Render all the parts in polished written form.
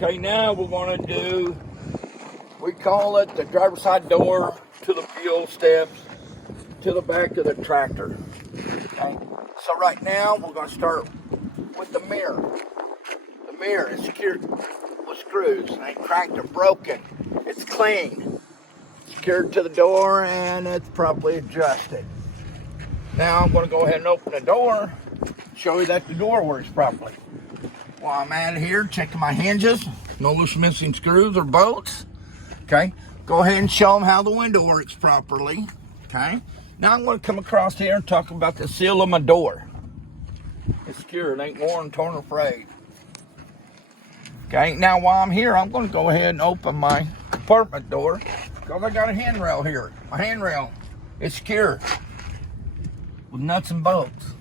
Okay, now we're going to do, we call it the driver's side door to the fuel steps to the back of the tractor. Okay, so right now we're going to start with the mirror. The mirror is secured with screws. It ain't cracked or broken. It's clean. Secured to the door and it's properly adjusted. Now I'm going to go ahead and open the door, show you that the door works properly. While I'm at it here, checking my hinges, no loose missing screws or bolts. Okay, go ahead and show them how the window works properly. Okay, now I'm going to come across here and talk about the seal of my door. It's secure, it ain't worn, torn, or frayed. Okay, now while I'm here, I'm going to go ahead and open my compartment door because I got a handrail here. My handrail is secure with nuts and bolts.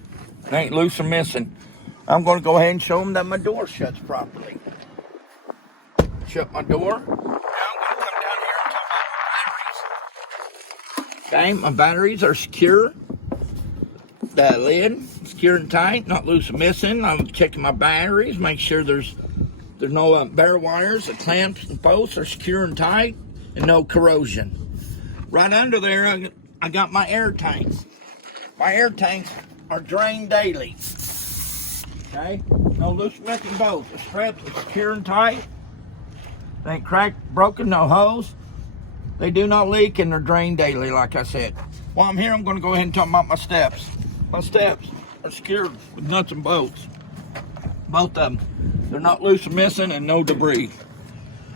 It ain't loose or missing. I'm going to go ahead and show them that my door shuts properly. Shut my door. Now I'm going to come down here and talk about my batteries. Okay, my batteries are secure. The lid, secure and tight, not loose or missing. I'm checking my batteries, make sure there's no bare wires. The clamps and posts are secure and tight and no corrosion. Right under there, I got my air tanks. My air tanks are drained daily. Okay, no loose missing bolts. The straps are secure and tight. They ain't cracked, broken, no hose. They do not leak and they're drained daily, like I said. While I'm here, I'm going to go ahead and talk about my steps. My steps are secured with nuts and bolts. Both of them. They're not loose or missing and no debris.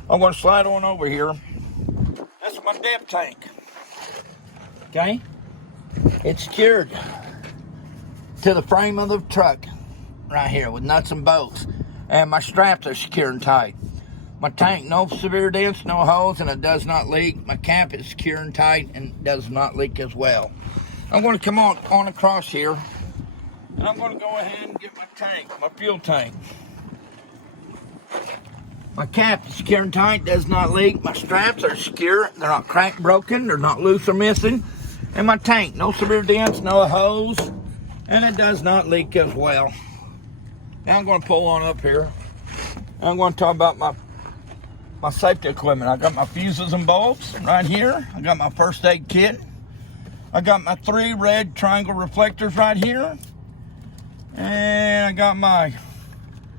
I'm going to slide on over here. That's my depth tank. Okay, it's secured to the frame of the truck right here with nuts and bolts, and my straps are secure and tight. My tank, no severe dents, no holes, and it does not leak. My cap is secure and tight and does not leak as well. I'm going to come on across here, and I'm going to go ahead and get my tank, my fuel tank. My cap is secure and tight, does not leak. My straps are secure. They're not cracked, broken. They're not loose or missing. And my tank, no severe dents, no hose, and it does not leak as well. Now I'm going to pull on up here. I'm going to talk about my safety equipment. I got my fuses and bolts right here. I got my first aid kit. I got my 3 red triangle reflectors right here. And I got my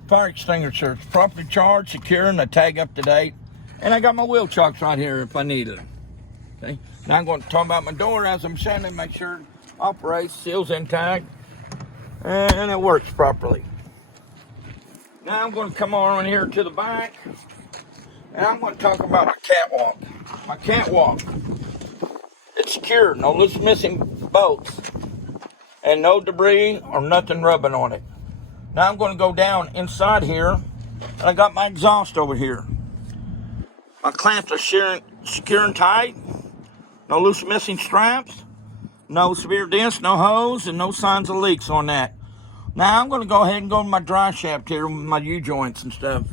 fire extinguishers, properly charged, secure, and the tag up to date. And I got my wheel chocks right here if I need them. Okay. Now I'm going to talk about my door as I'm standing, make sure it operates, seals intact, and it works properly. Now I'm going to come on here to the back, and I'm going to talk about my catwalk. My catwalk, it's secure, no loose missing bolts, and no debris or nothing rubbing on it. Now I'm going to go down inside here, and I got my exhaust over here. My clamps are secure and tight, no loose missing straps, no severe dents, no hose, and no signs of leaks on that. Now I'm going to go ahead and go to my drive shaft here with my U-joints and stuff.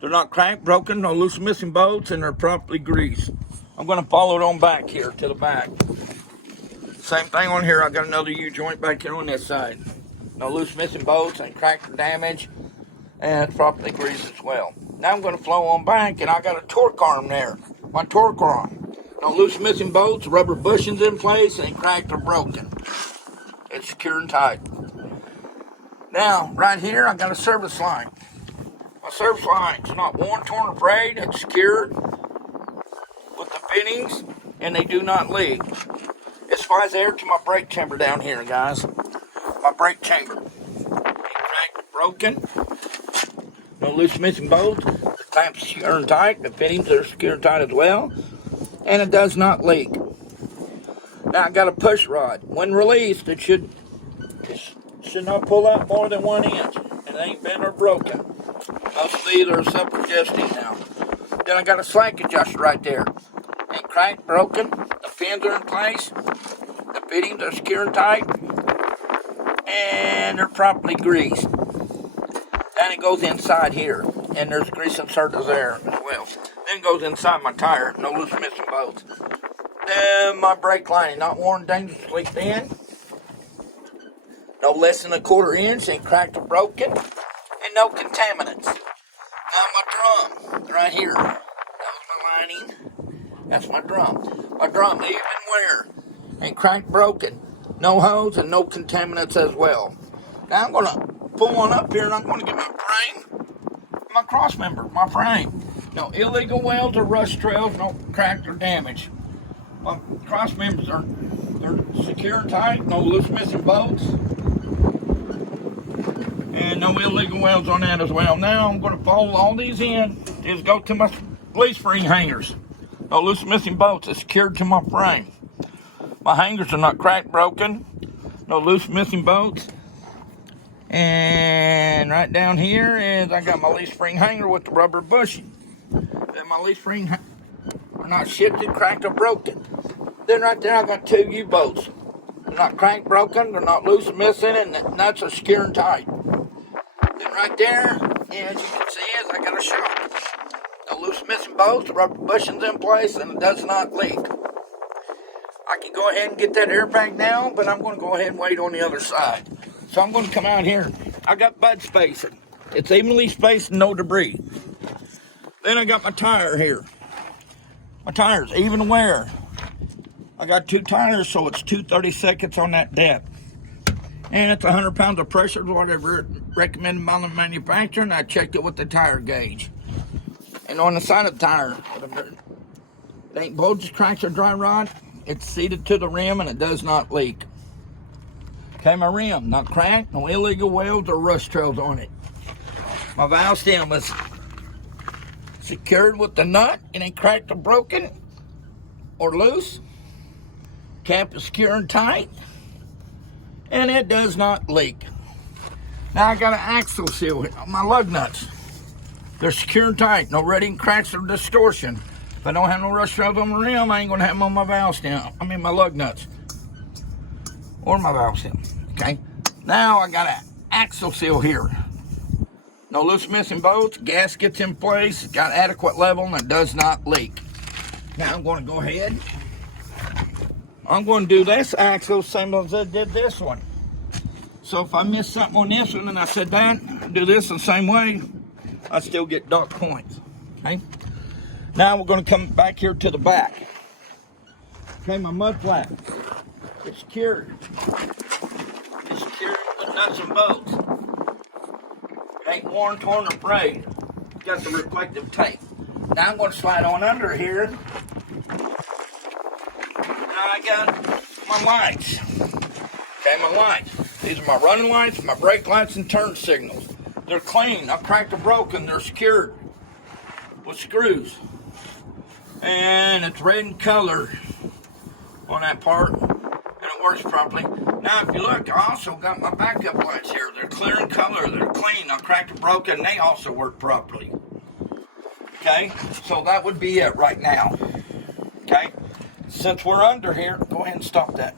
They're not cracked, broken, no loose missing bolts, and they're properly greased. I'm going to follow it on back here to the back. Same thing on here. I got another U-joint back here on this side. No loose missing bolts, ain't cracked or damaged, and it's properly greased as well. Now I'm going to flow on back, and I got a torque arm there. My torque arm. No loose missing bolts, rubber bushings in place, ain't cracked or broken. It's secure and tight. Now, right here, I got a service line. My service line's not worn, torn, or frayed. It's secured with the fittings, and they do not leak. It supplies air to my brake chamber down here, guys. My brake chamber. Ain't cracked, broken. No loose missing bolts. The clamps secure and tight. The fittings are secure and tight as well. And it does not leak. Now, I got a push rod. When released, it should not pull out more than 1 inch. It ain't bent or broken. Most of these are self-adjusting now. Then I got a slack adjuster right there. Ain't cracked, broken. The pins are in place. The fittings are secure and tight. And they're properly greased. Then it goes inside here. And there's grease inserters there as well. Then it goes inside my tire. No loose missing bolts. Then my brake lining, not worn, dangerously thin. No less than 1/4 inch, ain't cracked or broken, and no contaminants. Now my drum. right here. That was my lining. That's my drum. My drum, even wear, ain't cracked, broken. No hose and no contaminants as well. Now I'm gonna pull one up here and I'm gonna get my frame, my cross member, my frame. No illegal welds or rust trails, no cracked or damage. My cross members they're secure and tight, no loose missing bolts. And no illegal welds on that as well. Now I'm going to fold all these in. Just go to my leaf spring hangers. No loose missing bolts. It's secured to my frame. My hangers are not cracked, broken. No loose missing bolts. And right down here is I got my leaf spring hanger with the rubber bushing. Then my leaf spring are not shifted, cracked, or broken. Then right there I got 2 U-bolts. They're not cracked, broken. They're not loose, missing, and the nuts are secure and tight. Then right there, as you can see, is I got a shock. No loose missing bolts, the rubber bushings in place, and it does not leak. I can go ahead and get that airbag now, but I'm going to go ahead and wait on the other side. So I'm going to come out here. I got bud spacing. It's evenly spaced and no debris. Then I got my tire here. My tire's even wear. I got 2 tires, so it's 2/32 on that depth. And it's 100 pounds of pressure, whatever recommended by the manufacturer, and I checked it with the tire gauge. And on the side of the tire, it ain't bulges, cracks, or dry rot. It's seated to the rim and it does not leak. Okay, my rim, not cracked, no illegal welds or rust trails on it. My valve stem was secured with the nut. It ain't cracked or broken or loose. Cap is secure and tight. And it does not leak. Now I got an axle seal on my lug nuts. They're secure and tight, no redding, cracks, or distortion. If I don't have no rust trails on the rim, I ain't gonna have them on my valve stem. My lug nuts. Or my valve stem, okay? Now I got an axle seal here. No loose missing bolts, gaskets in place, got adequate level, and it does not leak. Now I'm gonna go ahead. I'm going to do this axle same as I did this one. So if I miss something on this one and I said that, do this the same way, I still get dark points. Okay. Now we're going to come back here to the back. Okay, my mud flap. It's secured. It's secured with nuts and bolts. It ain't worn, torn, or frayed. Got the reflective tape. Now I'm going to slide on under here. I got my lights. Okay, my lights. These are my running lights, my brake lights, and turn signals. They're clean, not cracked or broken. They're secured with screws. And it's red in color on that part, and it works properly. Now, if you look, I also got my backup lights here. They're clear in color. They're clean, not cracked or broken. And they also work properly. Okay, so that would be it right now. Okay. Since we're under here, go ahead and stop that.